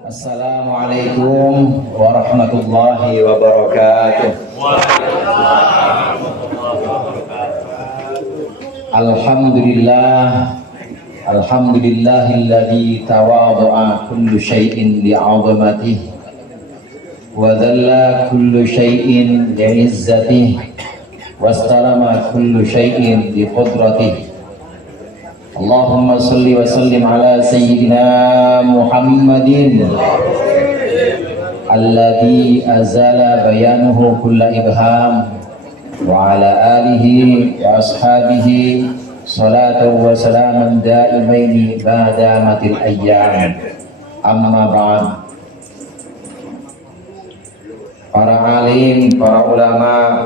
Assalamualaikum warahmatullahi wabarakatuh. Alhamdulillahilladzi tawadha'a kullu syai'in li'azamatihi wa dhalla kullu syai'in li'izzatihi wastalama kullu syai'in liqudratihi. Allahumma salli wa sallim ala sayyidina Muhammadin alladhi azala bayanuhu kulla ibham wa ala alihi wa ashabihi salatu wa salaman daimaini ba'da matil ayyam. Amma ba'd. Para alim, para ulama,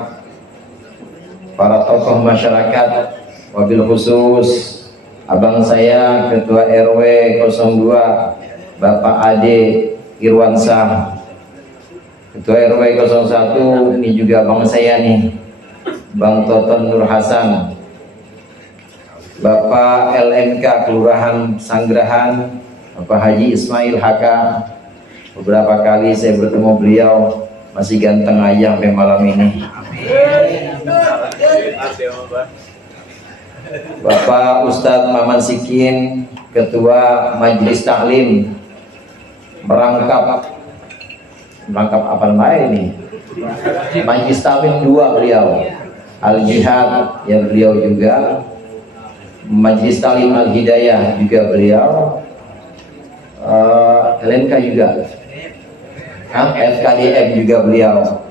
para tokoh masyarakat, wabil khusus abang saya Ketua RW 02 Bapak Ade Irwansah, Ketua RW 01 ini juga abang saya nih Bang Toton Nur Hasan, Bapak LMK Kelurahan Sanggerahan Bapak Haji Ismail Haka. Beberapa kali saya bertemu beliau, masih ganteng aja sampai malam ini. Bapak Ustadz Maman Sikin, Ketua Majelis Taklim merangkap apa namanya ini? Majelis Taklim 2 beliau, Al-Jihad ya beliau juga, Majelis Taklim Al-Hidayah juga beliau, LNK juga, FKDM juga beliau.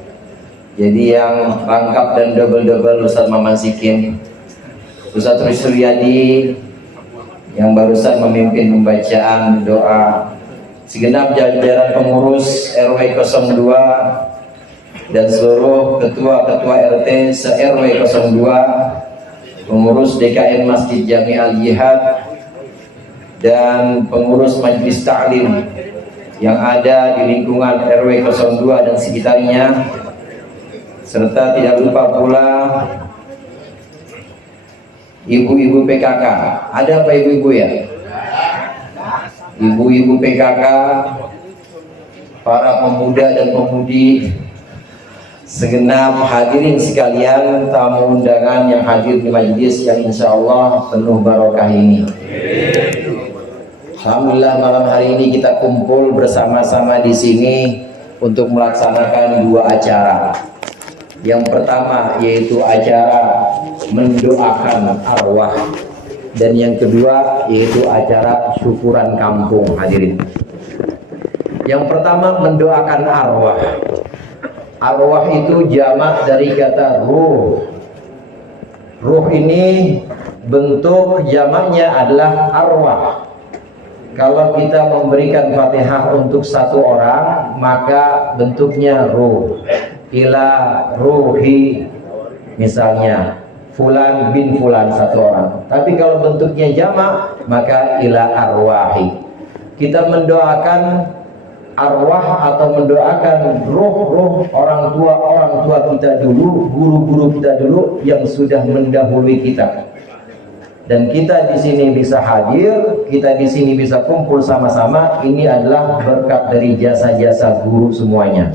Jadi yang rangkap dan double Ustadz Maman Sikin. Ustadz Suryadi yang barusan memimpin pembacaan doa, segenap jajaran pengurus RW 02 dan seluruh ketua-ketua RT se-RW 02, pengurus DKM Masjid Jami Al-Jihad dan pengurus Majelis Ta'lim yang ada di lingkungan RW 02 dan sekitarnya, serta tidak lupa pula ibu-ibu PKK. Ada apa ibu-ibu ya? Ibu-ibu PKK, para pemuda dan pemudi, segenap hadirin sekalian, tamu undangan yang hadir di majelis yang insya Allah penuh barokah ini. Alhamdulillah malam hari ini kita kumpul bersama-sama di sini untuk melaksanakan 2 acara. Yang pertama yaitu acara mendoakan arwah, dan yang kedua yaitu acara syukuran kampung. Hadirin, yang pertama mendoakan arwah. Arwah itu jamak dari kata ruh. Ruh ini bentuk jamaknya adalah arwah. Kalau kita memberikan Fatihah untuk satu orang, maka bentuknya ruh. Ila ruhi, misalnya fulan bin fulan, satu orang. Tapi kalau bentuknya jamak, maka ila arwahi. Kita mendoakan arwah atau mendoakan ruh-ruh orang tua kita dulu, guru-guru kita dulu yang sudah mendahului kita. Dan kita di sini bisa hadir, kita di sini bisa kumpul sama-sama. Ini adalah berkat dari jasa-jasa guru semuanya,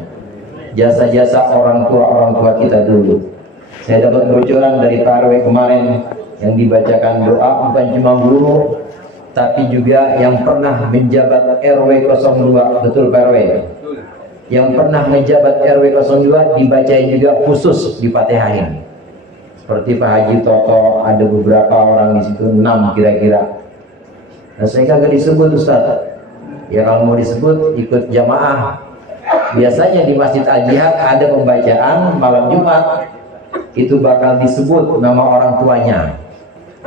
jasa-jasa orang tua kita dulu. Saya dapat bocoran dari Pak RW kemarin yang dibacakan doa, bukan cuma guru tapi juga yang pernah menjabat RW 02, betul Pak RW? Yang pernah menjabat RW 02 dibacain juga khusus di Fatihahin. Seperti Pak Haji Toto, ada beberapa orang di situ, 6 kira-kira. Nah, saya kagak disebut Ustaz. Ya kalau mau disebut ikut jamaah. Biasanya di Masjid Al-Jihad ada pembacaan malam Jumat, itu bakal disebut nama orang tuanya.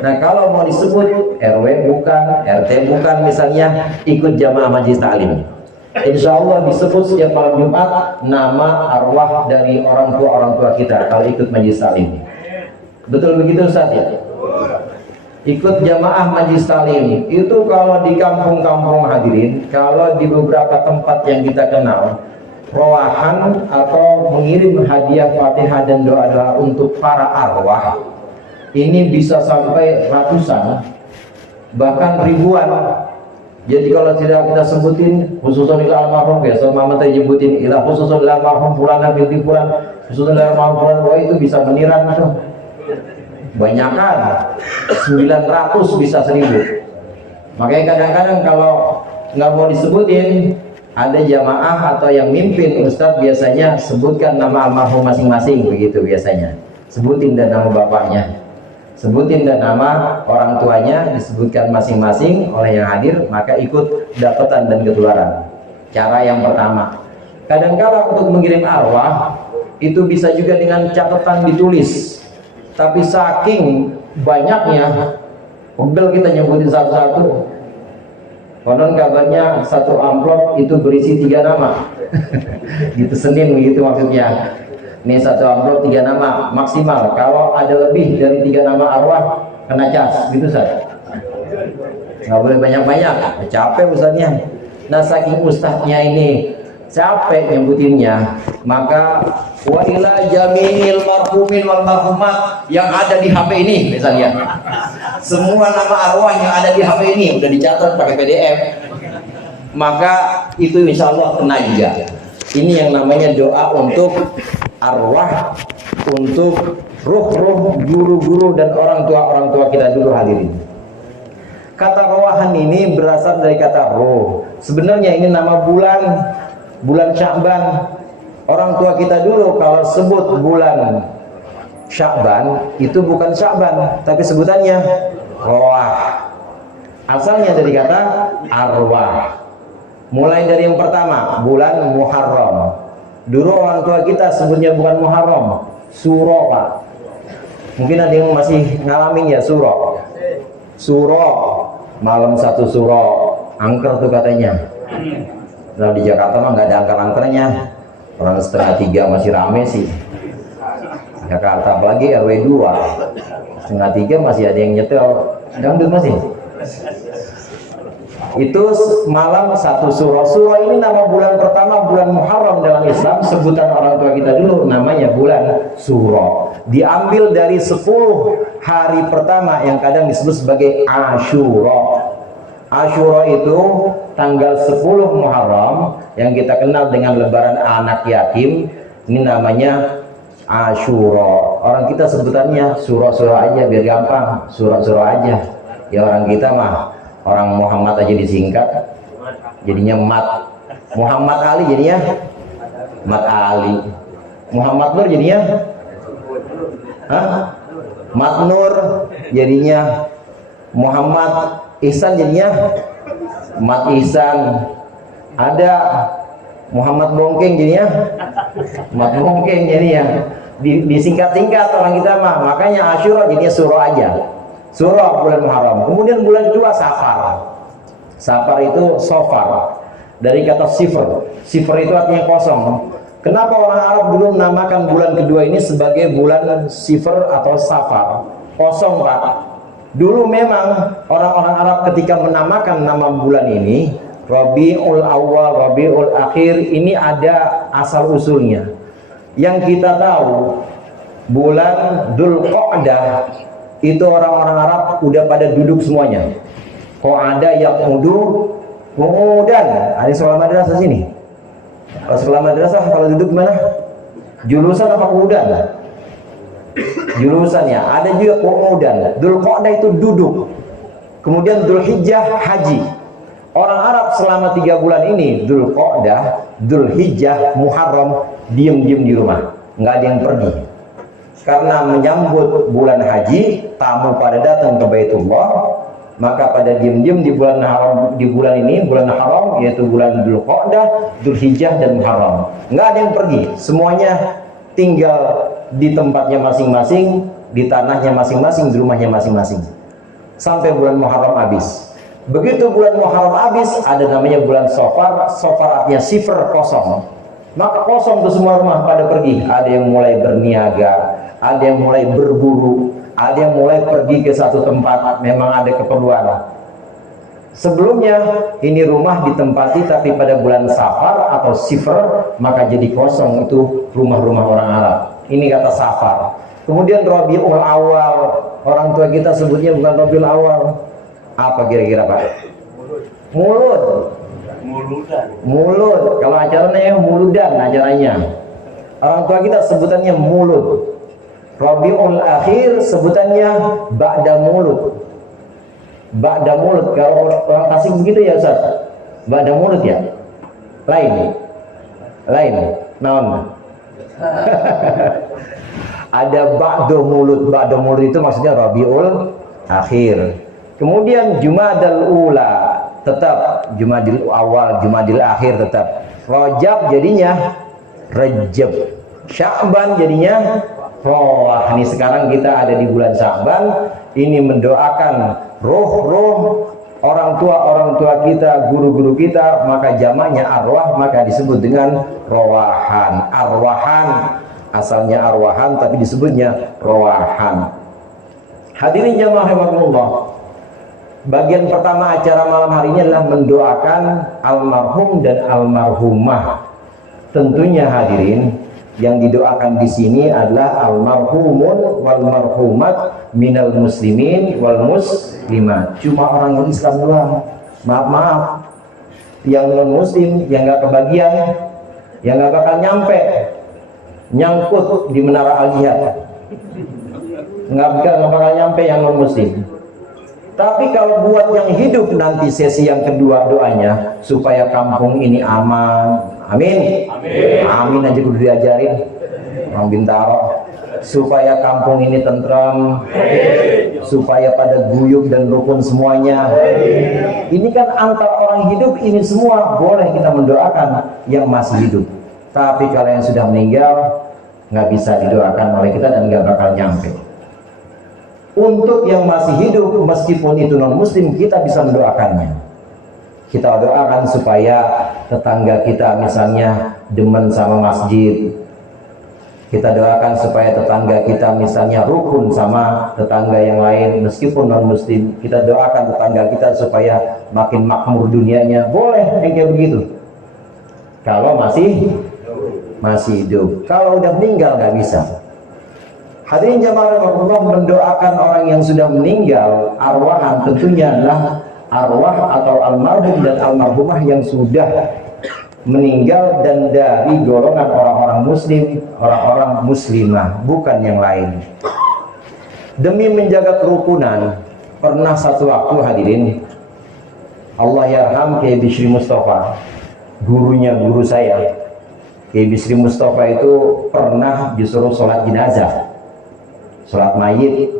Nah kalau mau disebut RW bukan, RT bukan misalnya, ikut jamaah Majelis Ta'lim, insya Allah disebut setiap malam Jumat nama arwah dari orang tua kita kalau ikut Majelis Ta'lim. Betul begitu Ustaz ya? Ikut jamaah Majelis Ta'lim itu kalau di kampung-kampung hadirin, kalau di beberapa tempat yang kita kenal, roahan atau mengirim hadiah Fatihah dan doa-doa untuk para arwah, ini bisa sampai ratusan, bahkan ribuan. Jadi kalau tidak kita sebutin khususan ila almarhum, ya so mama tadi nyebutin ila khususan ila almarhum fulana binti fulan, khususan ila almarhum fulan, wah itu bisa meniran itu. Banyakan 900 bisa 1000. Makanya kadang-kadang kalau nggak mau disebutin, ada jamaah atau yang mimpin ustadz biasanya sebutkan nama almarhum masing-masing, begitu biasanya. Sebutin dan nama bapaknya, sebutin dan nama orang tuanya, disebutkan masing-masing oleh yang hadir, maka ikut dapatan dan ketularan. Cara yang pertama. Kadang-kala untuk mengirim arwah itu bisa juga dengan catatan ditulis, tapi saking banyaknya pegel kita nyebutin satu-satu. Konon kabarnya satu amplop itu berisi 3 nama. Gitu Senin begitu maksudnya. Ini satu amplop 3 nama maksimal. Kalau ada lebih dari 3 nama arwah kena cas, gitu Ustaz. Nggak boleh banyak-banyak, capek Ustaznya. Nah saking ustaznya ini capek nyebutinnya, maka wa ila jami'il marhumin wal marhumat yang ada di HP ini misalnya. Semua nama arwah yang ada di HP ini udah dicatat pakai PDF, maka itu insya Allah kena juga. Ini yang namanya doa untuk arwah, untuk ruh-ruh guru-guru dan orang tua kita dulu hadirin. Kata rawahan ini berasal dari kata roh. Sebenarnya ini nama bulan Sya'ban. Orang tua kita dulu kalau sebut bulan Sya'ban itu bukan Sya'ban, tapi sebutannya roah. Asalnya dari kata arwah. Mulai dari yang pertama, bulan Muharram. Dulu orang tua kita sebutnya bukan Muharram, Suro, Pak. Mungkin ada yang masih ngalamin ya Suro. Suro, malam 1 Suro, angker tuh katanya. Nah di Jakarta mah nggak ada angker-angkernya. Orang 2:30 masih rame sih. Jakarta apalagi RW 2 2:30 masih ada yang nyetel dangdut masih. Itu malam 1 Suro. Suro ini nama bulan pertama, bulan Muharram dalam Islam. Sebutan orang tua kita dulu namanya bulan Suro. Diambil dari 10 hari pertama yang kadang disebut sebagai Asyura. Asyura itu tanggal 10 Muharram yang kita kenal dengan lebaran anak yatim. Ini namanya Asyura. Orang kita sebutannya suro-suro aja biar gampang, suro-suro aja. Ya orang kita mah orang Muhammad aja disingkat, jadinya Mat. Muhammad Ali jadinya Mat Ali. Muhammad Nur jadinya Mat Nur, jadinya Muhammad Ihsan jadinya Mat Ihsan. Ada Muhammad Bongkeng jadinya Mat Bongkeng jadinya. Disingkat-singkat orang kita mah. Makanya Asyura jadinya Suro aja. Suro bulan Muharram. Kemudian bulan kedua Safar. Safar itu Sofar. Dari kata sifr. Sifr itu artinya kosong. Kenapa orang Arab dulu menamakan bulan kedua ini sebagai bulan sifr atau Safar? Kosong, Pak. Dulu memang orang-orang Arab ketika menamakan nama bulan ini Rabiul Awal, Rabiul Akhir, ini ada asal usulnya. Yang kita tahu bulan Dzulqa'dah itu orang-orang Arab udah pada duduk semuanya. Qa'ada yaqudu qu'udan. Ada sekolah madrasah sini. Kalau sekolah madrasah kalau duduk mana? Julusan apa qu'udan? Julusannya. Ada juga qu'udan. Dzulqa'dah itu duduk. Kemudian Dzulhijjah haji. Orang Arab selama 3 bulan ini, Dzulqa'dah, Dzulhijjah, Muharram, diem-diem di rumah, nggak ada yang pergi. Karena menyambut bulan haji, tamu pada datang ke Baitullah, maka pada diem-diem di bulan haram, di bulan ini, bulan haram, yaitu bulan Dzulqa'dah, Dzulhijjah dan Muharram. Nggak ada yang pergi, semuanya tinggal di tempatnya masing-masing, di tanahnya masing-masing, di rumahnya masing-masing. Sampai bulan Muharram habis. Begitu bulan Muharram habis, ada namanya bulan Sofar. Sofar artinya sifr, kosong. Maka kosong tuh semua rumah pada pergi. Ada yang mulai berniaga, ada yang mulai berburu, ada yang mulai pergi ke satu tempat, memang ada keperluan. Sebelumnya ini rumah ditempati, tapi pada bulan Safar atau sifr maka jadi kosong itu rumah-rumah orang Arab. Ini kata Safar. Kemudian Rabiul Awal, orang tua kita sebutnya bukan Rabiul Awal. Apa kira-kira Pak? Mulut. Mulut. Kalau acaranya muludan acaranya. Orang tua kita sebutannya mulut. Rabiul Akhir sebutannya ba'da mulut. Ba'da mulut. Kalau orang Tasik begitu ya Ustaz. Ba'da mulut ya. Lain. Naon. Ada ba'da mulut. Ba'da mulut itu maksudnya Rabiul Akhir. Kemudian Jumadal Ula tetap, Jumadil Awal, Jumadil Akhir tetap. Rajab jadinya Rajab. Sya'ban jadinya Wah, ini sekarang kita ada di bulan Sya'ban. Ini mendoakan roh-roh orang tua kita, guru-guru kita, maka jamaknya arwah, maka disebut dengan rowahan. Arwahan, asalnya arwahan tapi disebutnya rowahan. Hadirin jamaah rahimakumullah. Bagian pertama acara malam hari ini adalah mendoakan almarhum dan almarhumah. Tentunya hadirin, yang didoakan di sini adalah almarhumun wal marhumat minal muslimin wal muslimat. Cuma orang Islam doang. Maaf. Yang non muslim yang nggak kebagian, yang nggak bakal nyangkut di menara Al-Jihad. Nggak bakal nyampe yang non muslim. Tapi kalau buat yang hidup nanti sesi yang kedua doanya supaya kampung ini aman. Amin. Amin aja kudu diajarin orang Bintaro. Supaya kampung ini tentram. Supaya pada guyup dan rukun semuanya. Ini kan antar orang hidup ini semua boleh kita mendoakan yang masih hidup. Tapi kalau yang sudah meninggal nggak bisa didoakan oleh kita dan nggak bakal nyampe. Untuk yang masih hidup meskipun itu non muslim kita bisa mendoakannya. Kita doakan supaya tetangga kita misalnya demen sama masjid. Kita doakan supaya tetangga kita misalnya rukun sama tetangga yang lain meskipun non muslim. Kita doakan tetangga kita supaya makin makmur dunianya. Boleh yang kayak begitu. Kalau masih hidup. Kalau udah meninggal nggak bisa. Hadirin jamaah rahimakumullah, mendoakan orang yang sudah meninggal arwahan tentunya adalah arwah atau almarhum dan almarhumah yang sudah meninggal dan dari golongan orang-orang muslim, orang-orang muslimah, bukan yang lain. Demi menjaga kerukunan, pernah satu waktu hadirin, Allah yarham Kiai Bishri Mustafa, gurunya guru saya. Kiai Bishri Mustafa itu pernah disuruh sholat jenazah. Sholat mayit,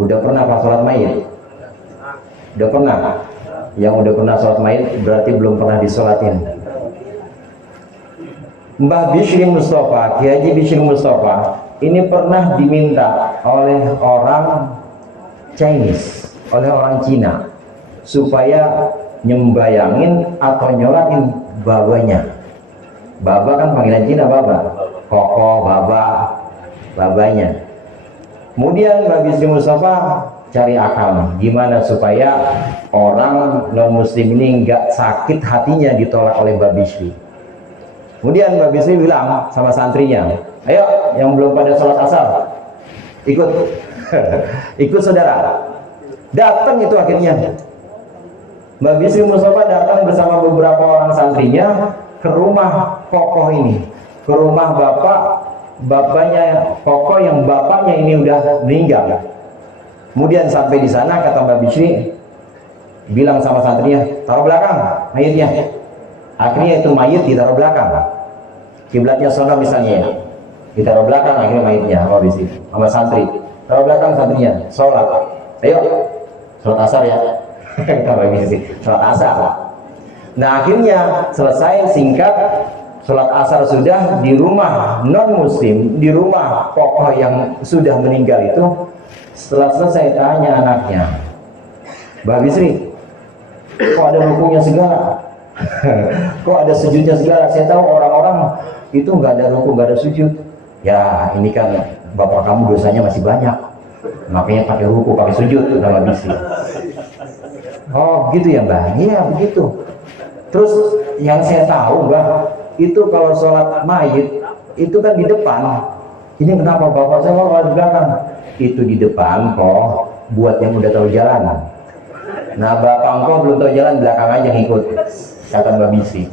udah pernah apa sholat mayit? Udah pernah? Yang udah pernah sholat mayit berarti belum pernah disolatin. Mbah Bishri Mustafa, Kiai Haji Bishri Mustafa, ini pernah diminta oleh orang Chinese, oleh orang Cina, supaya nyembayangin atau nyolatin babanya. Baba kan panggilan Cina baba, koko, baba, babanya. Kemudian Mbak Bishri Mustafa cari akal gimana supaya orang non muslim ini nggak sakit hatinya ditolak oleh Mbak Bishri. Kemudian Mbak Bishri bilang sama santrinya, ayo yang belum pada sholat asar ikut ikut saudara. Datang itu akhirnya Mbak Bishri Mustafa datang bersama beberapa orang santrinya ke rumah kokoh ini, ke rumah bapaknya kokoh yang bapaknya ini udah meninggal. Kemudian sampai di sana kata Mbak Bishri bilang sama santrinya, taruh belakang mayitnya. Akhirnya itu mayit ditaruh belakang. Kiblatnya sono misalnya ya, ditaruh belakang akhirnya mayitnya Mbak Bishri sama santri. Taruh belakang santrinya, sholat. Ayo, sholat asar ya. Kata Mbak Bishri, sholat asar. Nah akhirnya selesai singkat. Sholat asar sudah di rumah non muslim, di rumah kokoh yang sudah meninggal itu. Setelah selesai tanya anaknya, Mbak Bishri, kok ada rukuknya segala? Kok ada sujudnya segala? Saya tahu orang-orang itu nggak ada rukuk, nggak ada sujud. Ya ini kan bapak kamu dosanya masih banyak, makanya pakai rukuk, pakai sujud sama Mbak Bishri. Oh gitu ya Mbak? Iya begitu. Terus yang saya tahu Mbak, itu kalau sholat mayit itu kan di depan. Ini kenapa bapak saya mau di belakang? Itu di depan kok buat yang udah tahu jalan. Nah, bapak engkau belum tahu jalan, belakang aja ngikut, kata Mbak Bisri.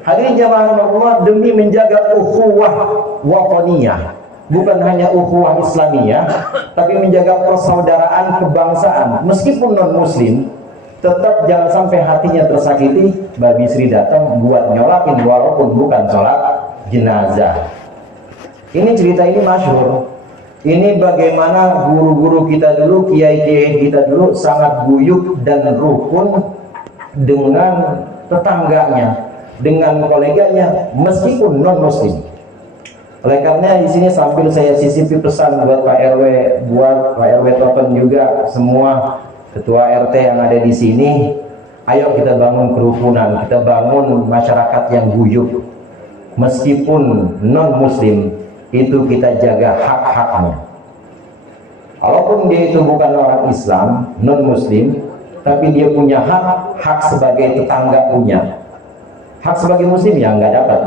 Hadirin jamaah Allah, demi menjaga ukhuwah wataniyah, bukan hanya ukhuwah Islamiyah, tapi menjaga persaudaraan kebangsaan. Meskipun non muslim, tetap jangan sampai hatinya tersakiti. Mbak Bisri datang buat nyolatin walaupun bukan sholat jenazah. Ini cerita ini masyhur. Ini bagaimana guru-guru kita dulu, kiai-kiai kita dulu sangat guyup dan rukun dengan tetangganya, dengan koleganya, meskipun non muslim. Oleh karena di sini sambil saya sisipi pesan buat Pak RW, buat Pak RW Topen juga, semua ketua RT yang ada di sini, ayo kita bangun kerukunan, kita bangun masyarakat yang guyup. Meskipun non muslim, itu kita jaga hak-haknya. Walaupun dia itu bukan orang Islam, non muslim, tapi dia punya hak, hak sebagai tetangga punya. Hak sebagai muslim ya nggak dapat.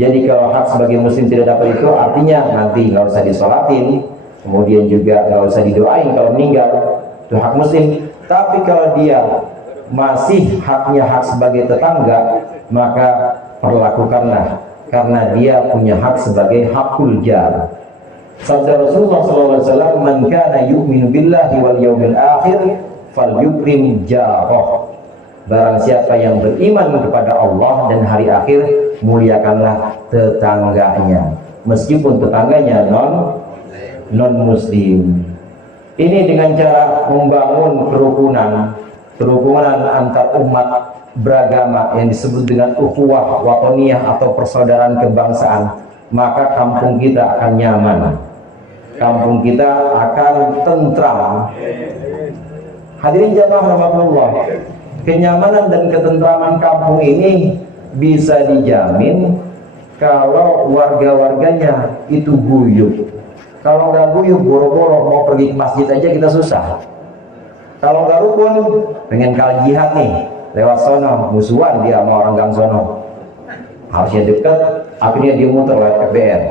Jadi kalau hak sebagai muslim tidak dapat, itu artinya nanti nggak usah disolatin, kemudian juga nggak usah didoain kalau meninggal, itu hak muslim. Tapi kalau dia masih haknya hak sebagai tetangga, maka perlakukanlah, karena dia punya hak sebagai hakul jar. Sabda Rasulullah SAW, "Man kana yu'minu billahi wal yawmil akhir falyukrim jarah." Barang siapa yang beriman kepada Allah dan hari akhir, muliakanlah tetangganya, meskipun tetangganya non muslim. Ini dengan cara membangun kerukunan antar umat beragama yang disebut dengan ukhuwah wataniyah atau persaudaraan kebangsaan, maka kampung kita akan nyaman, kampung kita akan tentram. Hadirin jamaah rahmatullah, kenyamanan dan ketentraman kampung ini bisa dijamin kalau warga-warganya itu guyup. Kalau nggak guyup, boro-boro mau pergi ke masjid aja kita susah. Kalau nggak rukun, pengen kali jihad nih, lewat sono, musuhan dia sama orang gang sono, harusnya dekat, akhirnya dia muter lewat FBR.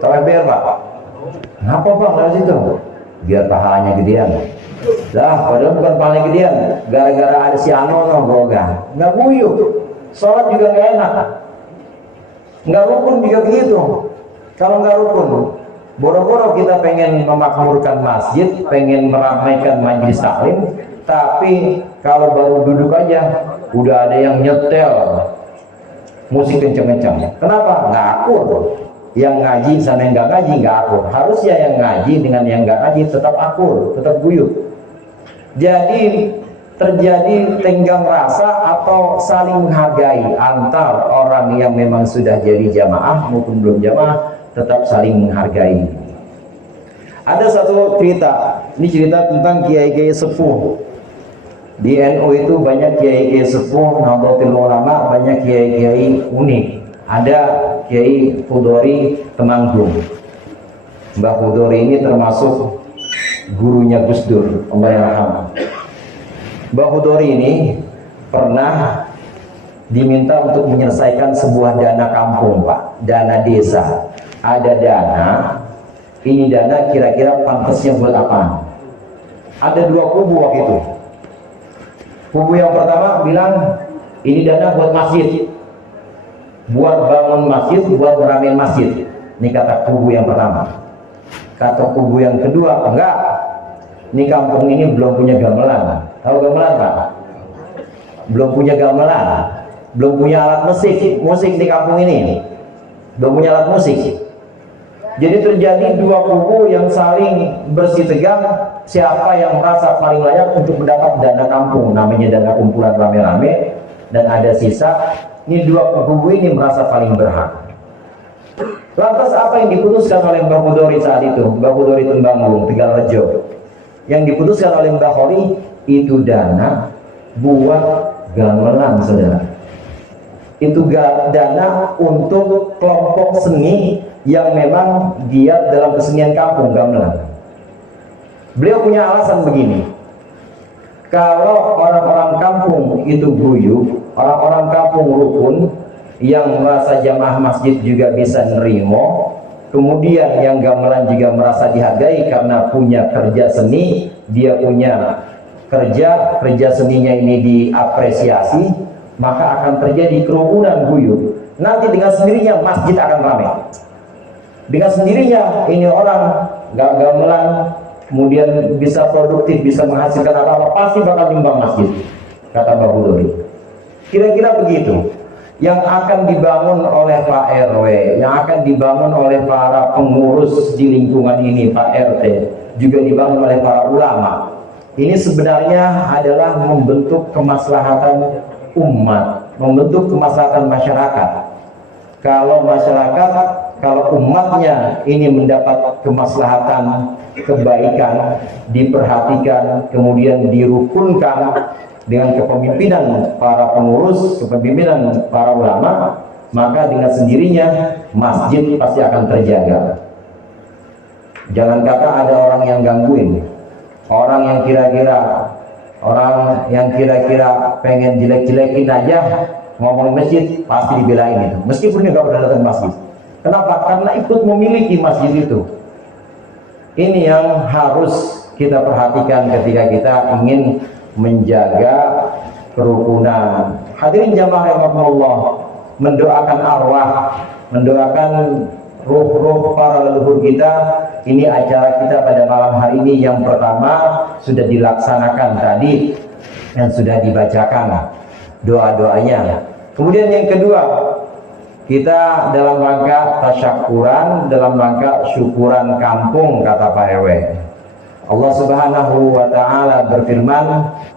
Tahu FBR Pak? Ngapa Bang dari situ? Biar pahalanya gedean. Dah, padahal bukan paling gedean, gara-gara ada si Ano broga, nggak guyup, sholat juga nggak enak, nggak rukun juga begitu. Kalau nggak rukun, boro-boro kita pengen memakmurkan masjid, pengen meramaikan majelis taklim, tapi kalau baru duduk aja, udah ada yang nyetel musik kenceng-kenceng. Kenapa? Nggak akur. Yang ngaji sama yang nggak ngaji nggak akur. Harusnya yang ngaji dengan yang nggak ngaji tetap akur, tetap guyup. Jadi terjadi tenggang rasa atau saling menghargai antar orang yang memang sudah jadi jamaah maupun belum jamaah, tetap saling menghargai. Ada satu cerita, ini cerita tentang kiai-kiai sepuh. Di NU itu banyak kiai-kiai sepuh, Nahdlatul Ulama, banyak kiai-kiai unik. Ada Kiai Hudori Temanggung. Mbah Hudori ini termasuk gurunya Gus Dur, Allahyarham. Mbah Hudori ini pernah diminta untuk menyelesaikan sebuah dana kampung, Pak, dana desa. Ada dana, ini dana kira-kira pantasnya buat apa? Ada dua kubu waktu itu. Kubu yang pertama bilang ini dana buat masjid, buat bangun masjid, buat meramein masjid. Ini kata kubu yang pertama. Kata kubu yang kedua, enggak, ini kampung ini belum punya gamelan. Tahu gamelan Pak? Belum punya gamelan, belum punya alat musik di kampung ini, belum punya alat musik. Jadi terjadi dua kubu yang saling bersih tegang, siapa yang merasa paling layak untuk mendapat dana kampung, namanya dana kumpulan rame-rame, dan ada sisa. Ini dua kubu ini merasa paling berhak. Lantas apa yang diputuskan oleh Mbah Hudori saat itu? Mbah Hudori Temanggung, Tegalrejo. Yang diputuskan oleh Mbah Hori itu dana buat gamelan, saudara. Itu dana untuk kelompok seni yang memang giat dalam kesenian kampung, gamelan. Beliau punya alasan begini, kalau orang-orang kampung itu guyup, orang-orang kampung rukun, yang merasa jamaah masjid juga bisa nerimo, kemudian yang gamelan juga merasa dihargai karena punya kerja seni, dia punya kerja seninya ini diapresiasi, maka akan terjadi kerukunan guyup. Nanti dengan sendirinya masjid akan ramai. Dengan sendirinya ini orang gak gamelan, kemudian bisa produktif, bisa menghasilkan apa-apa, pasti bakal nyumbang masjid, kata Mbak Hudori. Kira-kira begitu yang akan dibangun oleh Pak RW, yang akan dibangun oleh para pengurus di lingkungan ini, Pak RT, juga dibangun oleh para ulama. Ini sebenarnya adalah membentuk kemaslahatan umat, membentuk kemaslahatan masyarakat. Kalau masyarakat, kalau umatnya ini mendapat kemaslahatan, kebaikan, diperhatikan, kemudian dirukunkan dengan kepemimpinan para pengurus, kepemimpinan para ulama, maka dengan sendirinya masjid pasti akan terjaga. Jangan kata ada orang yang gangguin, orang yang kira-kira pengen jelek-jelekin aja ngomongin masjid, pasti dibelain itu, meskipun dia nggak pernah datang masjid. Kenapa? Karena ikut memiliki masjid itu. Ini yang harus kita perhatikan ketika kita ingin menjaga kerukunan. Hadirin jamaah rahimakumullah, mendoakan arwah, mendoakan ruh-ruh para leluhur kita. Ini acara kita pada malam hari ini yang pertama sudah dilaksanakan tadi dan sudah dibacakan doa-doanya. Kemudian yang kedua, kita dalam rangka tasyakuran, dalam rangka syukuran kampung, kata Pak RW. Allah Subhanahu wa taala berfirman,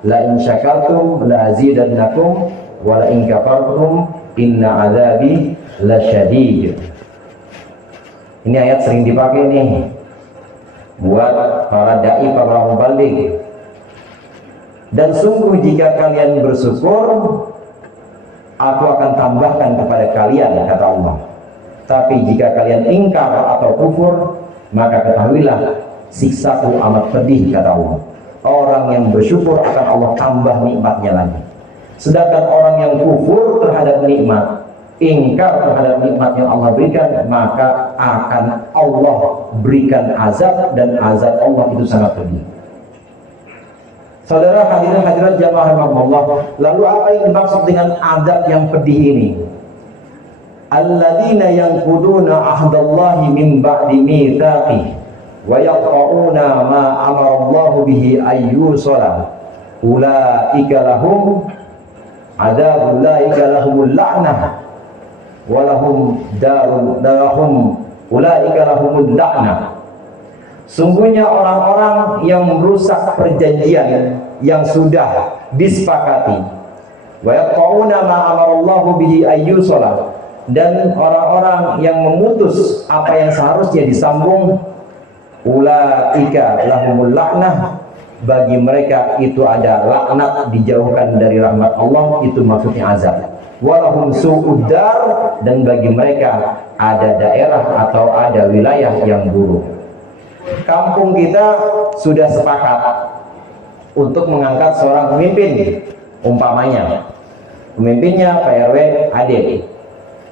la in syakartum la azidannakum wa la in kafartum inna adzabi lasyadid. Ini ayat sering dipakai nih buat para dai, para mubalik. Dan sungguh jika kalian bersyukur, aku akan tambahkan kepada kalian, kata Allah. Tapi jika kalian ingkar atau kufur, maka ketahuilah siksaku amat pedih, kata Allah. Orang yang bersyukur akan Allah tambah nikmatnya lagi. Sedangkan orang yang kufur terhadap nikmat, ingkar terhadap nikmat yang Allah berikan, maka akan Allah berikan azab, dan azab Allah itu sangat pedih. Saudara hadirin hadirat jamaah rahimakumullah, lalu apa yang dimaksud dengan azab yang pedih ini? Alladzina yanquduna ahdallahi min ba'di mitsaqih wa yaqta'una ma amara Allahu bihi ayyusala ulaika lahum adzabun ulaika lahumul la'nah wa lahum darun ulaika lahumul la'nah. Sungguhnya orang-orang yang merusak perjanjian yang sudah disepakati, wa yaqta'una ma amarallahu bihi ayyusala, dan orang-orang yang memutus apa yang seharusnya disambung, ulaika lahumul la'nah, bagi mereka itu ada laknat, dijauhkan dari rahmat Allah, itu maksudnya azab. Walahum su'udar, dan bagi mereka ada daerah atau ada wilayah yang buruk. Kampung kita sudah sepakat untuk mengangkat seorang pemimpin, umpamanya pemimpinnya Pak RW Ade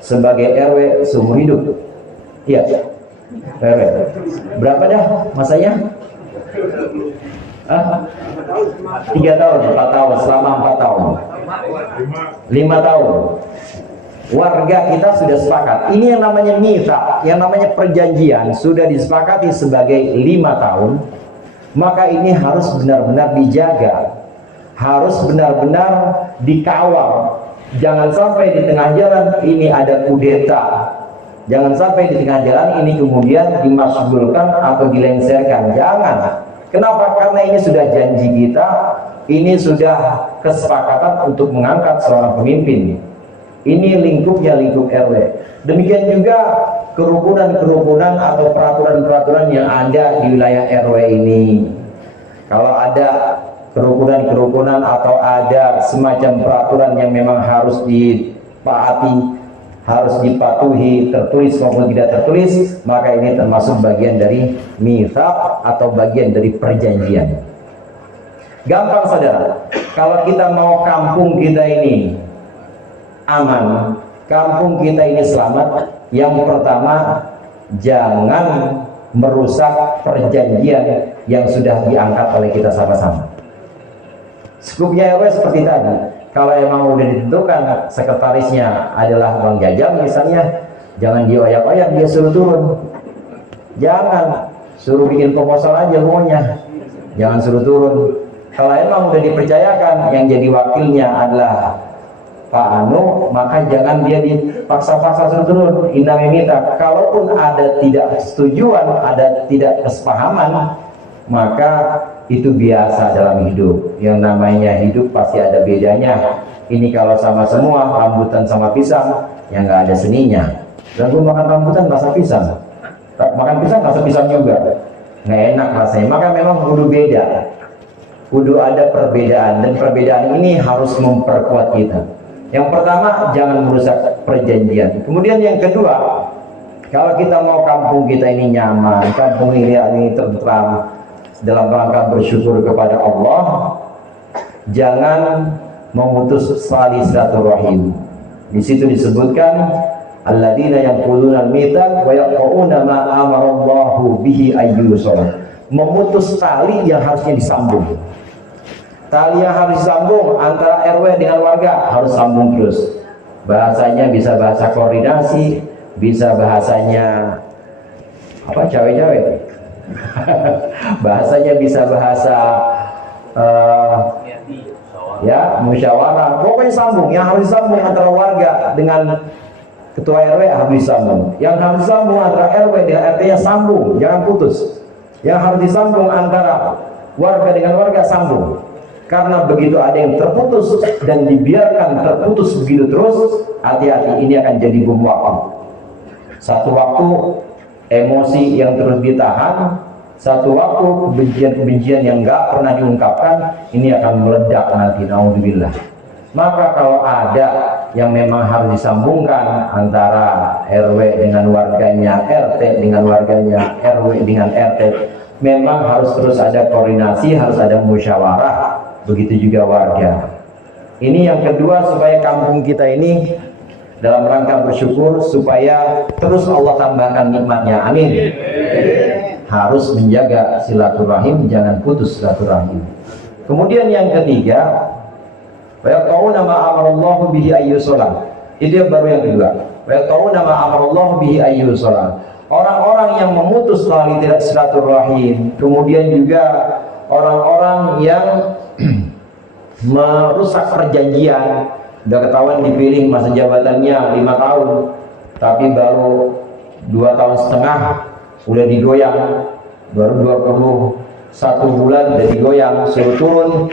sebagai RW seumur hidup. Iya, Pak RW berapa dah masanya? 3 tahun, 4 tahun, selama 4 tahun, 5 tahun. Warga kita sudah sepakat. Ini yang namanya mitsaq, yang namanya perjanjian sudah disepakati sebagai 5 tahun. Maka ini harus benar-benar dijaga, harus benar-benar dikawal. Jangan sampai di tengah jalan ini ada kudeta, jangan sampai di tengah jalan ini kemudian dimasbulkan atau dilengsarkan. Jangan. Kenapa? Karena ini sudah janji kita, ini sudah kesepakatan untuk mengangkat seorang pemimpin. Ini lingkupnya lingkup RW. Demikian juga kerukunan-kerukunan atau peraturan-peraturan yang ada di wilayah RW ini. Kalau ada kerukunan-kerukunan atau ada semacam peraturan yang memang harus ditaati, harus dipatuhi, tertulis maupun tidak tertulis, maka ini termasuk bagian dari mitsaq atau bagian dari perjanjian. Gampang saudara, kalau kita mau kampung kita ini aman, kampung kita ini selamat, yang pertama jangan merusak perjanjian yang sudah diangkat oleh kita sama-sama. Skupnya RW seperti tadi. Kalau emang udah ditentukan sekretarisnya adalah Bang Jajang misalnya, jangan dioyak-oyak, dia suruh turun. Jangan suruh bikin proposal aja pokoknya, jangan suruh turun. Kalau emang udah dipercayakan yang jadi wakilnya adalah Pak Anu, maka jangan dia dipaksa-paksa suruh turun. Indah meminta, kalaupun ada tidak setujuan, ada tidak kesepahaman, maka itu biasa dalam hidup. Yang namanya hidup pasti ada bedanya. Ini kalau sama semua, rambutan sama pisang, yang nggak ada seninya. Dan gue makan rambutan rasa pisang, makan pisang rasa pisang juga, nggak enak rasanya. Maka memang kudu beda, kudu ada perbedaan, dan perbedaan ini harus memperkuat kita. Yang pertama, jangan merusak perjanjian. Kemudian yang kedua, kalau kita mau kampung kita ini nyaman, kampung ini tentram, dalam rangka bersyukur kepada Allah, jangan memutus tali silaturahim. Di situ disebutkan alladzina yaquluna al-mitsaq wa yaquluna ma amarallahu bihi ayyusal. Memutus tali yang harusnya disambung. Tali yang harus disambung antara RW dengan warga harus sambung terus. Bahasanya bisa bahasa koordinasi, bisa bahasanya apa, cawe-cawe. Bahasanya bisa bahasa ya musyawarah. Pokoknya sambung, yang harus disambung antara warga dengan ketua RW harus disambung. Yang harus disambung antara RW dengan RT-nya sambung, jangan putus. Yang harus disambung antara warga dengan warga sambung. Karena begitu ada yang terputus dan dibiarkan terputus begitu terus, hati-hati, ini akan jadi bom waktu. Satu waktu emosi yang terus ditahan, satu waktu kebencian-kebencian yang nggak pernah diungkapkan, ini akan meledak nanti, naudzubillah. Maka kalau ada yang memang harus disambungkan antara RW dengan warganya, RT dengan warganya, RW dengan RT, memang harus terus ada koordinasi, harus ada musyawarah, begitu juga warga. Ini yang kedua, supaya kampung kita ini dalam rangka bersyukur, supaya terus Allah tambahkan nikmatnya, amin. Harus menjaga silaturahim, jangan putus silaturahim. Kemudian yang ketiga, wa yaqauna ma amarallahu bihi ayyusalam. Itu baru yang kedua. Wa yaqauna ma amarallahu bihi ayyusalam. Orang-orang yang memutus tali silaturahim, kemudian juga orang-orang yang merusak perjanjian. Udah ketahuan dipilih masa jabatannya 5 tahun, tapi baru 2 tahun setengah udah digoyang, baru 21 bulan udah digoyang, suruh turun.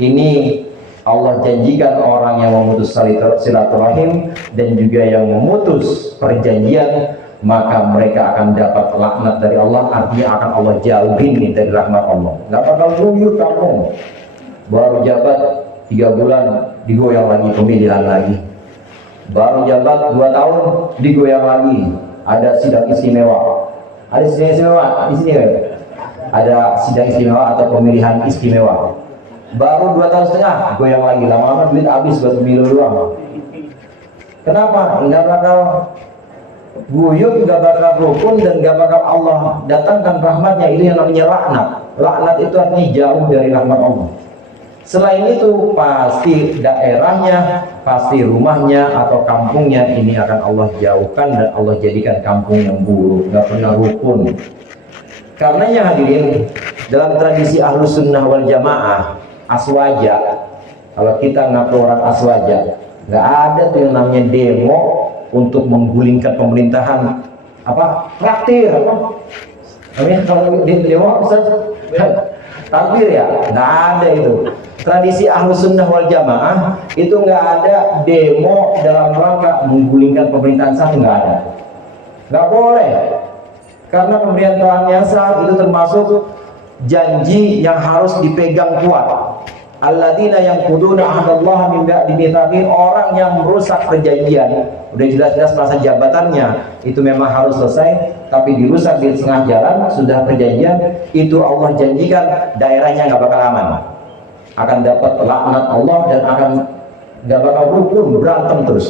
Ini Allah janjikan orang yang memutus silaturahim dan juga yang memutus perjanjian, maka mereka akan dapat laknat dari Allah. Artinya akan Allah jauhin dari rahmat Allah. Gak bakal guyur kamu, baru jabat 3 bulan digoyang lagi, pemilihan lagi. Baru jabat 2 tahun digoyang lagi, ada sidang istimewa. Ada sidang istimewa di sini kan? Ada sidang istimewa atau pemilihan istimewa. Baru 2 tahun setengah goyang lagi, lama-lama duit habis buat pemilu doang. Kenapa? Nggak bakal guyup, nggak bakal rukun, dan nggak bakal Allah datangkan rahmatnya. Ini yang namanya laknat. Laknat itu artinya jauh dari rahmat Allah. Selain itu pasti daerahnya, pasti rumahnya atau kampungnya ini akan Allah jauhkan dan Allah jadikan kampung yang buruk, nggak pernah rukun. Karenanya hadirin, dalam tradisi Ahlus Sunnah wal Jamaah, aswaja, kalau kita ngaku orang aswaja, nggak ada tuh yang namanya demo untuk menggulingkan pemerintahan. Apa? Traktir apa? Namanya kalau demo takbir ya, nggak ada itu. Tradisi Ahlus Sunnah wal Jamaah itu nggak ada demo dalam rangka menggulingkan pemerintahan satu, nggak ada, nggak boleh. Karena pemerintahannya sah itu termasuk janji yang harus dipegang kuat. Alladzina yanquduna ahdallahi min ba'di mitsaqih, orang yang merusak perjanjian. Udah jelas-jelas masa jabatannya itu memang harus selesai, tapi dirusak di tengah jalan sudah perjanjian, itu Allah janjikan daerahnya nggak bakal aman, akan dapat laknat Allah dan akan nggak bakal rukun, berantem terus.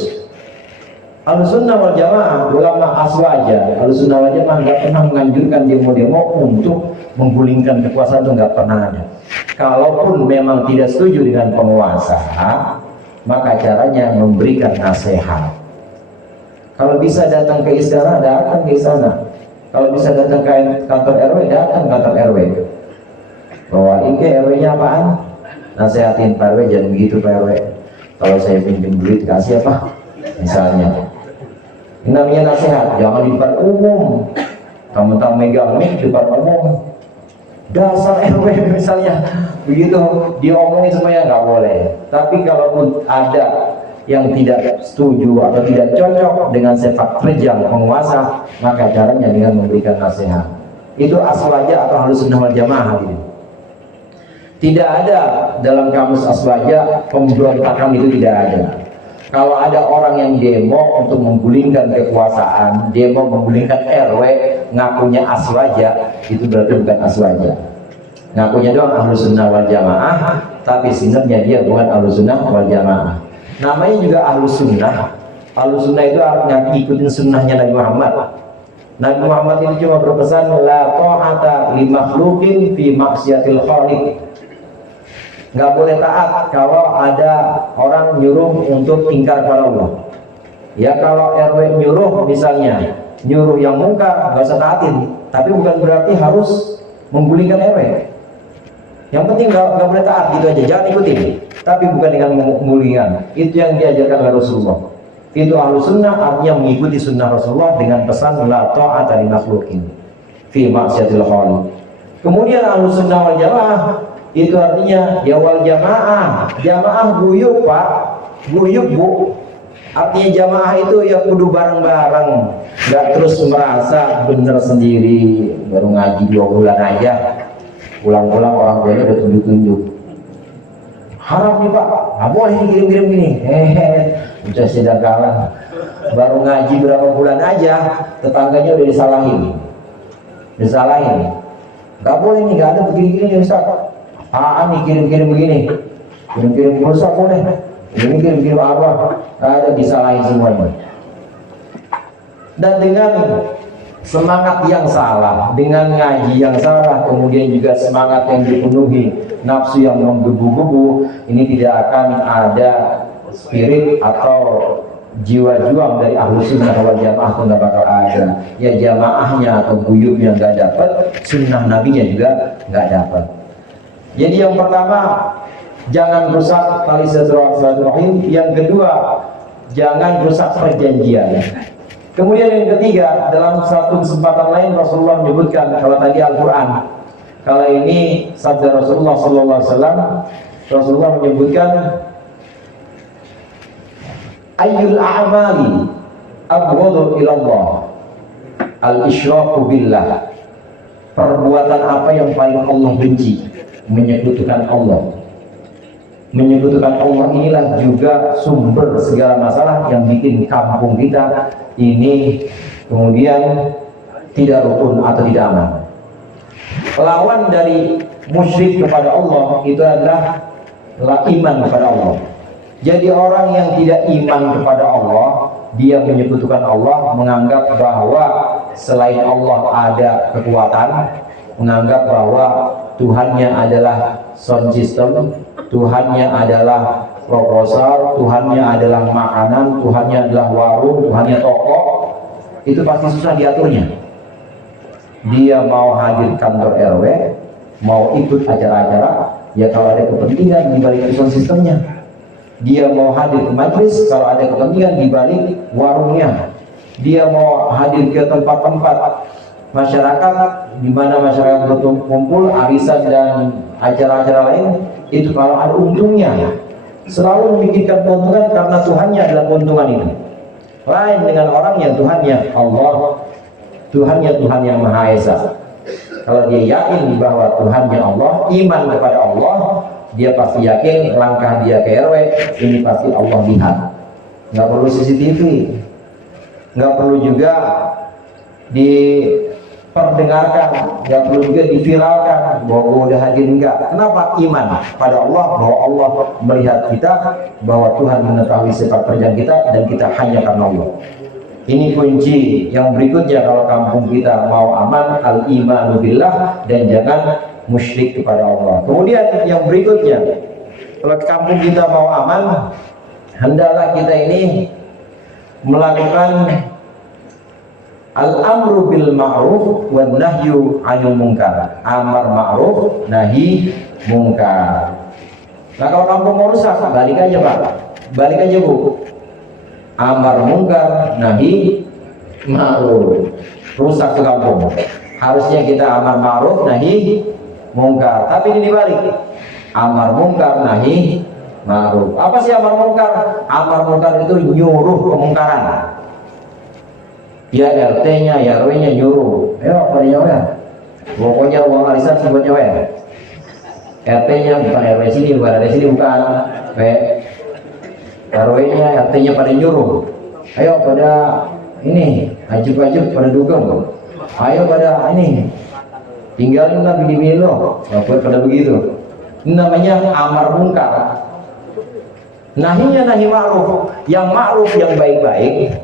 Ahlussunnah wal Jamaah, ulama aswaja, Ahlussunnah wal Jamaah nggak pernah menganjurkan demo-demo untuk menggulingkan kekuasaan, itu nggak pernah ada. Kalaupun memang tidak setuju dengan penguasa, maka caranya memberikan nasihat. Kalau bisa datang ke istana, datang ke istana. Kalau bisa datang ke kantor RW, datang ke kantor RW. Bahwa ini RW-nya apaan? Nasihatin Pak RW, jangan begitu Pak RW. Kalau saya pinjam duit, kasih apa? Misalnya. Ini namanya nasihat, jangan di depan umum. Kamu tak megang mic di depan umum. Dasar RW misalnya, begitu diomongin semuanya nggak boleh. Tapi kalaupun ada yang tidak setuju atau tidak cocok dengan sepak terjang penguasa, maka caranya dengan memberikan nasihat. Itu aswaja atau halus sunnah wal jamaah gitu. Tidak ada dalam kamus aswaja pemberontakan, itu tidak ada. Kalau ada orang yang demo untuk menggulingkan kekuasaan, demo menggulingkan RW, ngakunya aswaja, itu berarti bukan aswaja. Ngakunya doang ahlus sunnah wal jamaah, tapi sebenarnya dia bukan ahlus sunnah wal jamaah. Namanya juga ahlus sunnah. Ahlus sunnah itu artinya ikutin sunnahnya Nabi Muhammad. Nabi Muhammad ini cuma berpesan la ta'ata li makhluqin fi maksiatil khaliq. Nggak boleh taat kalau ada orang nyuruh untuk ingkar pada Allah. Ya kalau RW nyuruh misalnya, nyuruh yang mungkar, nggak usah taatin. Tapi bukan berarti harus menggulingkan RW. Yang penting nggak boleh taat gitu aja, jangan ikutin. Tapi bukan dengan menggulingkan. Itu yang diajarkan oleh Rasulullah. Itu ahlus sunnah, artinya mengikuti sunnah Rasulullah dengan pesan la ta'ata li makhluqin fi maksiatil khaliq. Kemudian ahlus sunnah wal jamaah, itu artinya ya wal jamaah. Jamaah guyup Pak, guyup Bu. Artinya jamaah itu ya kudu bareng-bareng, nggak terus merasa bener sendiri. Baru ngaji 2 bulan aja, pulang-pulang orang tuanya udah tunjuk-tunjuk. Haram nih Pak, nggak boleh kirim-kirim gini. Udah sudah kalah. Baru ngaji berapa bulan aja, tetangganya udah disalahin. Nggak boleh nih, nggak ada begini-gini ya Ustaz. Nih kirim-kirim begini, kirim-kirim rusak boleh, ini kirim-kirim apa, ada disalahin semuanya. Dan dengan semangat yang salah, dengan ngaji yang salah, kemudian juga semangat yang dipenuhi nafsu yang menggebu-gebu, ini tidak akan ada spirit atau jiwa juang dari ahlus sunnah wal jamaah, itu nggak bakal ada. Ya jamaahnya atau guyubnya nggak dapat, sunnah nabinya juga nggak dapat. Jadi yang pertama, jangan rusak tali silaturahim. Yang kedua, jangan rusak perjanjian. Kemudian yang ketiga, dalam satu kesempatan lain Rasulullah menyebutkan, kalau tadi Al-Quran, kalau ini sabda Rasulullah SAW, Rasulullah menyebutkan ayyul a'mali abghadu ilallah al-isyraku billah. Perbuatan apa yang paling Allah benci? Menyekutukan Allah. Menyekutukan Allah inilah juga sumber segala masalah yang bikin kampung kita ini kemudian tidak rukun atau tidak aman. Lawan dari musyrik kepada Allah itu adalah iman kepada Allah. Jadi orang yang tidak iman kepada Allah, dia menyekutukan Allah, menganggap bahwa selain Allah ada kekuatan, menganggap bahwa Tuhannya adalah sound system, Tuhannya adalah proposal, Tuhannya adalah makanan, Tuhannya adalah warung, Tuhannya toko. Itu pasti susah diaturnya. Dia mau hadir kantor RW, mau ikut acara-acara, ya kalau ada kepentingan di balik sound systemnya. Dia mau hadir ke majlis, kalau ada kepentingan di balik warungnya. Dia mau hadir ke tempat-tempat masyarakat di mana masyarakat berkumpul, arisan dan acara-acara lain, itu kalau ada untungnya, selalu memikirkan keuntungan karena Tuhannya adalah keuntungan itu. Lain dengan orang yang Tuhannya Allah, Tuhannya Tuhan yang Maha Esa. Kalau dia yakin bahwa Tuhannya Allah, iman kepada Allah, dia pasti yakin langkah dia ke RW ini pasti Allah lihat. Nggak perlu CCTV, nggak perlu juga diperdengarkan, nggak perlu juga diviralkan bahwa udah hadir, enggak. Kenapa? Iman pada Allah, bahwa Allah melihat kita, bahwa Tuhan mengetahui sepak terjang kita, dan kita hanya karena Allah. Ini kunci yang berikutnya kalau kampung kita mau aman, al-imanu billah, dan jangan musyrik kepada Allah. Kemudian yang berikutnya, kalau kampung kita mau aman, hendaklah kita ini melakukan al-amru bil ma'ruf wan nahyu 'anil munkar. Amar ma'ruf, nahi munkar. Nah, kalau kampung mau rusak, balik aja Pak, balik aja Bu. Amar munkar, nahi ma'ruf. Rusak ke kampung. Harusnya kita amar ma'ruf, nahi munkar. Tapi ini dibalik. Amar munkar, nahi ma'ruf. Apa sih amar munkar? Amar munkar itu nyuruh kemungkaran. Ya RT-nya, ya RW-nya nyuruh. Ayo pada nyawa. Pokoknya uang arisan buat nyawa. RT-nya bukan RW sini, bukan RW sini, bukan. RW-nya, RT-nya pada nyuruh. Ayo pada ini, ajib-ajib pada dukung. Ayo pada ini, tinggalinlah bini-bini lo. Pada begitu. Ini namanya amar munkar. Nahinya nahi ma'ruf. Yang ma'ruf, yang baik-baik,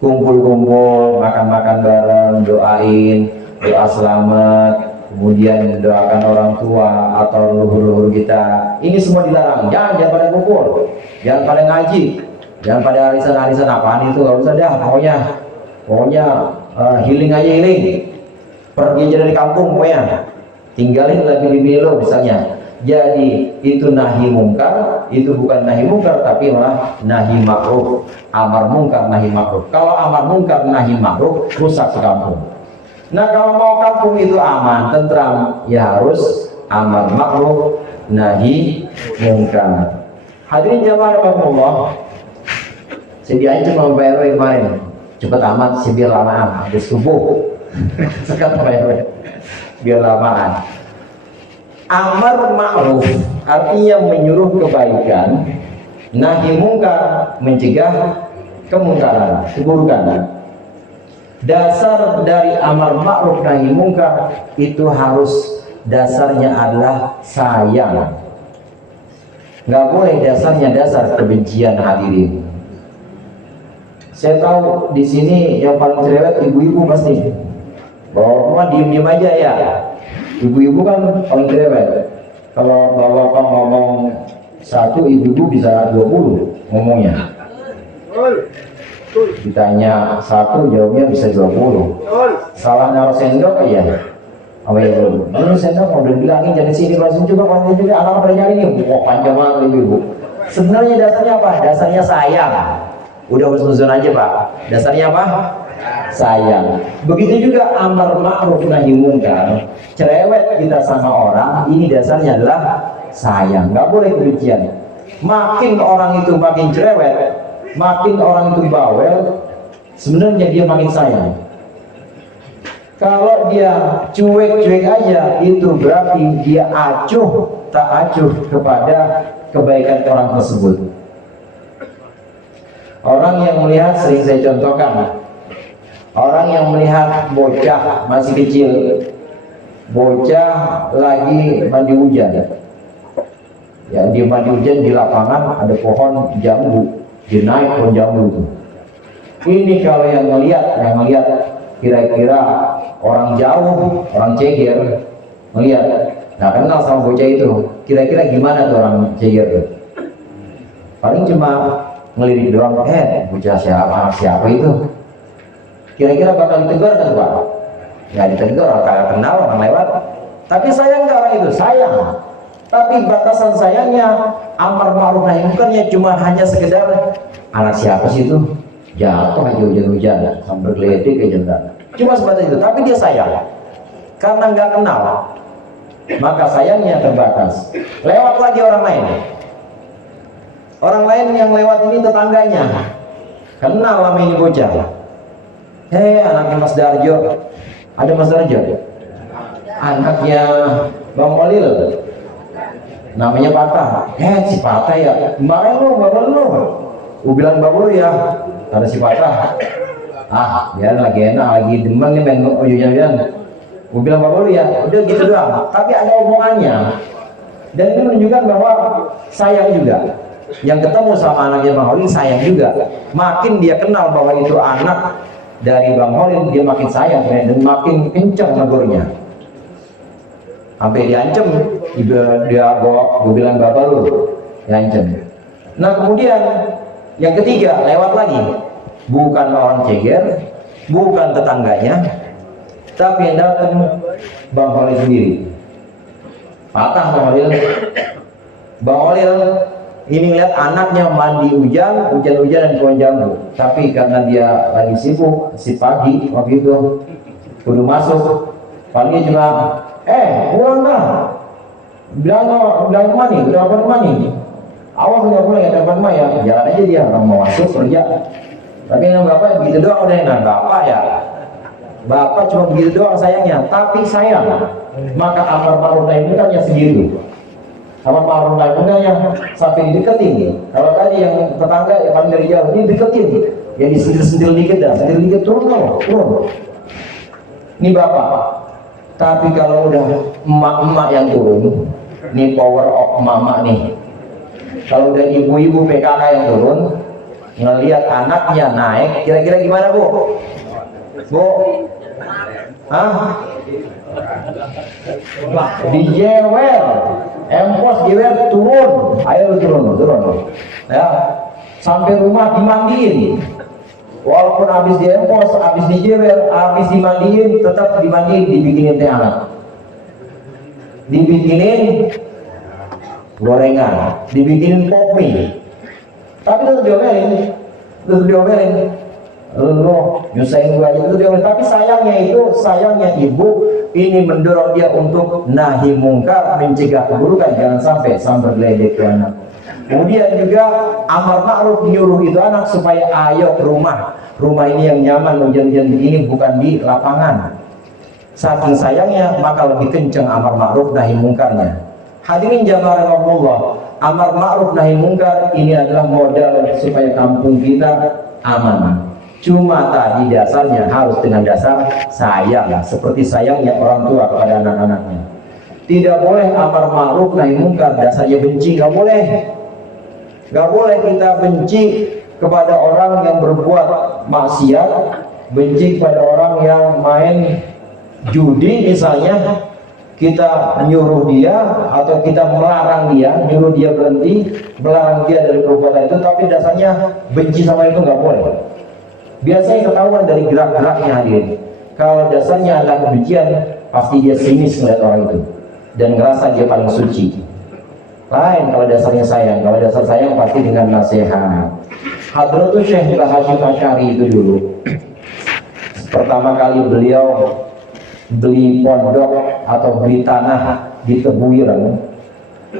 kumpul-kumpul, makan-makan bareng, doain, doa selamat, kemudian doakan orang tua atau leluhur-leluhur kita. Ini semua dilarang. Jangan pada kumpul, jangan pada ngaji, jangan pada arisan-arisan apaan itu, nggak usah dah. Pokoknya healing aja, healing. Pergi aja dari kampung pokoknya. Tinggalin lagi di lo misalnya. Jadi itu nahi mungkar, itu bukan nahi mungkar tapi malah nahi ma'ruf. Amar mungkar, nahi ma'ruf. Kalau amar mungkar, nahi ma'ruf, rusak kampung. Nah, kalau mau kampung itu aman, tentram, ya harus amar ma'ruf, nahi mungkar. Hadirin jamaah rahimakumullah. Sediain cuma Pak RW kemarin. Cepat amat sih biar lamaan, habis subuh. Sekat Pak RW. Biar lamaan. Amar ma'ruf artinya menyuruh kebaikan, nahi mungkar mencegah kemungkaran, keburukan. Dasar dari amar ma'ruf nahi mungkar itu harus dasarnya adalah sayang. Nggak boleh dasarnya dasar kebencian. Hadirin, saya tahu di sini yang paling cerewet ibu-ibu pasti. Bapak diem-diem aja ya. Ibu-ibu kan paling cerewet. Kalau bapak ngomong satu, ibu-ibu bisa 20 ngomongnya. Ditanya satu, jawabnya bisa 20. Salah naruh sendok ya. Oh iya, ini sendok mau dibilangin jadi sini langsung juga panjang juga anak pada nyari nih. Wah, panjang banget ibu-ibu. Sebenarnya dasarnya apa? Dasarnya sayang. Udah husnuzon aja Pak. Dasarnya apa? Sayang. Begitu juga amar ma'ruf nahi munkar. Cerewet kita sama orang, ini dasarnya adalah sayang. Nggak boleh kebencian. Makin orang itu makin cerewet, makin orang itu bawel, sebenarnya dia makin sayang. Kalau dia cuek-cuek aja, itu berarti dia acuh tak acuh kepada kebaikan orang tersebut. Orang yang melihat, sering saya contohkan, orang yang melihat bocah masih kecil, bocah lagi mandi hujan, ya dia mandi hujan di lapangan ada pohon jambu, dia naik pohon jambu itu. Ini kalau yang melihat kira-kira orang jauh, orang ceger melihat, nah kenal sama bocah itu, kira-kira gimana tuh orang ceger tuh? Paling cuma ngelirik doang, bocah siapa, anak siapa itu? Kira-kira bakal ditegur kan Pak? Ya ditegur, kalau kenal orang lewat. Tapi sayang nggak orang itu? Sayang. Tapi batasan sayangnya amar ma'ruf nahi munkarnya cuma hanya sekedar anak siapa sih itu? Jatuh aja hujan-hujan, sambil geledik aja enggak. Cuma sebatas itu. Tapi dia sayang. Karena nggak kenal, maka sayangnya terbatas. Lewat lagi orang lain. Orang lain yang lewat ini tetangganya. Kenal lama ini bocah. Anaknya Mas Darjo. Ada Mas Darjo? Anaknya Bang Olil. Namanya Patah. Si Patah ya. Kemarin lu, bapak lu. Bilang bapak lu ya. Ada si Patah. Dia lagi enak, lagi demen nih main hujan-hujan. Bilang bapak lu ya. Udah gitu doang. Tapi ada omongannya. Dan ini menunjukkan bahwa sayang juga. Yang ketemu sama anaknya Bang Olil sayang juga. Makin dia kenal bahwa itu anak dari Bang Olil, dia makin sayang dan makin kencang negurnya. sampai diancem, dia bawa, gue bilang bapak lu, diancem. Nah kemudian yang ketiga lewat lagi, bukan orang ceger, bukan tetangganya, tapi yang datang Bang Holil sendiri. Patah Bang Holil. Bang Holil ini lihat anaknya mandi hujan-hujan dan pohon jambu, tapi karena dia lagi sibuk, si pagi waktu itu kudu masuk, pagi cuma pulang dah, bilang kemana, awas nggak pulang ya teman ya, jalan aja dia, orang mau masuk kerja. Tapi yang bapak begitu doang udah, nah bapak ya, bapak cuma begitu doang sayangnya, tapi sayang, maka amar ma'ruf nahi munkarnya segitu. Amar ma'ruf nahi munkarnya sampai dideketin. Kalau tadi yang tetangga yang paling dari jauh, ini deketin, ya disentil-sentil dikit dah, sentil dikit turun. Ini bapak. Tapi kalau udah emak-emak yang turun, ini power of mama nih. Kalau udah ibu-ibu PKK yang turun, ngelihat anaknya naik, kira-kira gimana Bu? Hah? Dijewer, empos jewer, turun, ayo turun. Ya, sampai rumah dimandiin. Walaupun habis diempos, habis dijewer, habis dimandiin, tetap dimandiin, dibikinin teh hangat, dibikinin gorengan, dibikinin kopi, tapi tetap diomelin, lo nyusahin gua aja, itu diomelin. Tapi sayangnya ibu ini mendorong dia untuk nahi mungkar, mencegah keburukan, jangan sampai bergeledek ke anak. Kemudian juga amar ma'ruf, nyuruh itu anak supaya ayo ke rumah ini yang nyaman, hujan-hujan begini, bukan di lapangan. Saking sayangnya maka lebih kencang amar ma'ruf nahi mungkarnya. Hadirin jamaah rahimakumullah, amar ma'ruf nahi mungkar ini adalah modal supaya kampung kita aman. Cuma tadi dasarnya harus dengan dasar sayang, seperti sayangnya orang tua kepada anak-anaknya. Tidak boleh amar ma'ruf nahi mungkar dasarnya benci, nggak boleh. Nggak boleh kita benci kepada orang yang berbuat maksiat, benci kepada orang yang main judi misalnya, kita nyuruh dia atau kita melarang dia, nyuruh dia berhenti, melarang dia dari perbuatan itu, tapi dasarnya benci sama itu nggak boleh. Biasanya ketahuan dari gerak-geraknya hadirin. Kalau dasarnya adalah kebencian, pasti dia sinis melihat orang itu dan ngerasa dia paling suci. Lain kalau dasarnya sayang. Kalau dasar sayang pasti dengan nasihat. Hadratus Syekh Hasyim Asy'ari itu dulu pertama kali beliau beli pondok atau beli tanah di Tebuireng,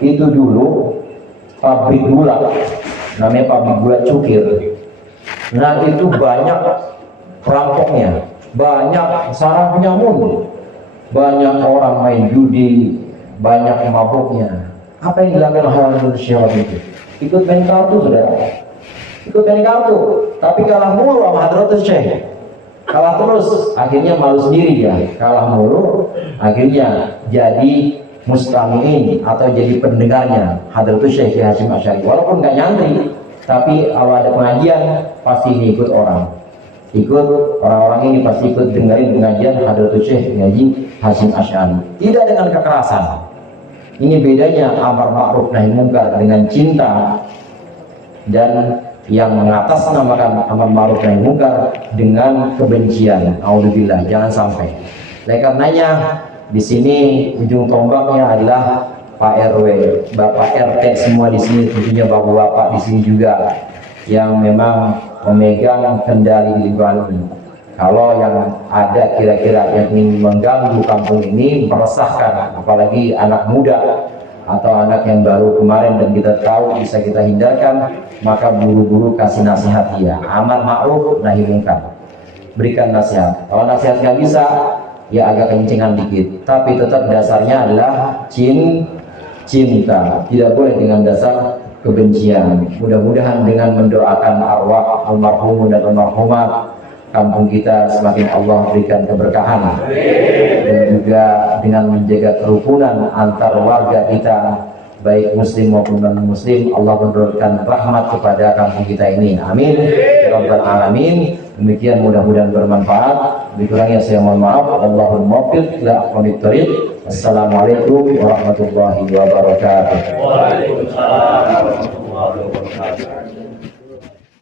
itu dulu pabrik gula, namanya pabrik gula Cukir. Nah itu banyak perampoknya, banyak sarang penyamun, banyak orang main judi, banyak mabuknya. Apa yang dilakukan Hadratus Syekh itu? Ikut main kartu, saudara. Ikut main kartu, tapi kalah mulu sama Hadratus Syekh. Kalah terus, akhirnya malu sendiri ya. Kalah mulu, akhirnya jadi mustami'in atau jadi pendengarnya Hadratus Syekh Hasyim Asy'ari. Walaupun nggak nyantri, tapi kalau ada pengajian pasti ikut orang. Ikut orang-orang ini pasti ikut dengerin pengajian Hadratus Syekh Hasyim Asy'ari. Tidak dengan kekerasan. Ini bedanya amar ma'ruf nahi mungkar dengan cinta, dan yang mengatasnamakan amar ma'ruf nahi mungkar dengan kebencian. Auzubillah, jangan sampai. Oleh karenanya di sini ujung tombaknya adalah Pak RW, Bapak RT semua di sini, tentunya bapak-bapak di sini juga yang memang memegang kendali di lingkungan ini. Kalau yang ada kira-kira yang ingin mengganggu kampung ini, meresahkan, apalagi anak muda atau anak yang baru kemarin dan kita tahu bisa kita hindarkan, maka buru-buru kasih nasihat dia. Amar ma'ruf nahi mungkar, berikan nasihat. Kalau nasihat nggak bisa, ya agak kencengan dikit, tapi tetap dasarnya adalah cinta, tidak boleh dengan dasar kebencian. Mudah-mudahan dengan mendoakan arwah almarhum dan almarhumat, kampung kita semakin Allah berikan keberkahan, dan juga dengan menjaga kerukunan antar warga kita, baik muslim maupun non muslim, Allah menurunkan rahmat kepada kampung kita ini. Amin ya rabbal alamin. Demikian, mudah-mudahan bermanfaat. Dikurangnya saya mohon maaf. Allahul muwaffiq ila aqwamit thoriq. Assalamualaikum warahmatullahi wabarakatuh. Waalaikumsalam warahmatullahi wabarakatuh.